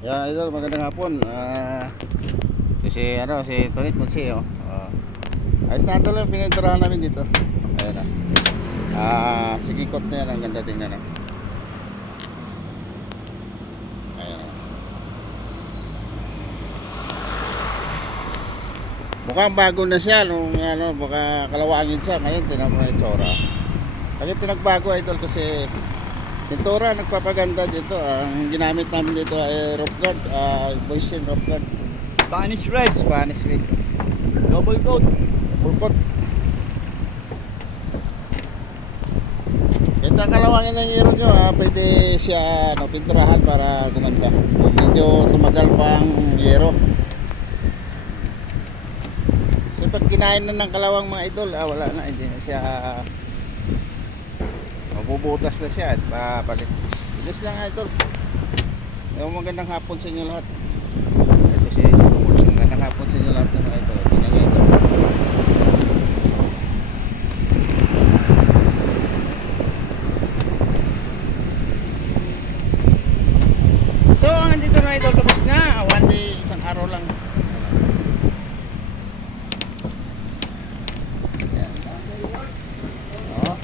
Yeah, idol, magandang hapon. Si Tonit Monsi, oh. Ayos na ito lang pininturahan namin dito. Ayun na. Sige kot na yan, ang ganda tingnan, oh. Ayun, oh. Mukhang bago na siya nung ano, baka kalawangin siya. Ngayon tingnan mo na yung tsura. Kasi pinagbago, idol, kasi pintura nagpapaganda dito. Ang ginamit namin dito ay rope guard, Boysen rope guard. Spanish red. Double coat. Full coat. Kita kalawangin ng hero nyo, pwede siya pinturahan para gumanda. Medyo tumagal pa ang hero. So pag kinain na ng kalawang mga idol, wala na, hindi na siya mabubutas na siya at papalit. Bilis lang idol. Magandang hapon sa inyo lahat. Ito si Idol. Magandang hapon sa inyo lahat ng mga idol. Tingnan nyo ito. So andito na idol, tapos na. One day, isang araw lang. Yan. Oh.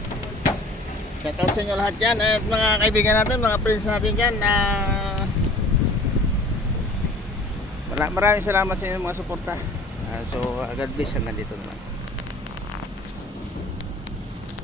Shout out sa inyo lahat dyan. At mga kaibigan natin, mga friends natin dyan. Maraming salamat sa inyo mga suporta. So God bless, hanggang dito naman.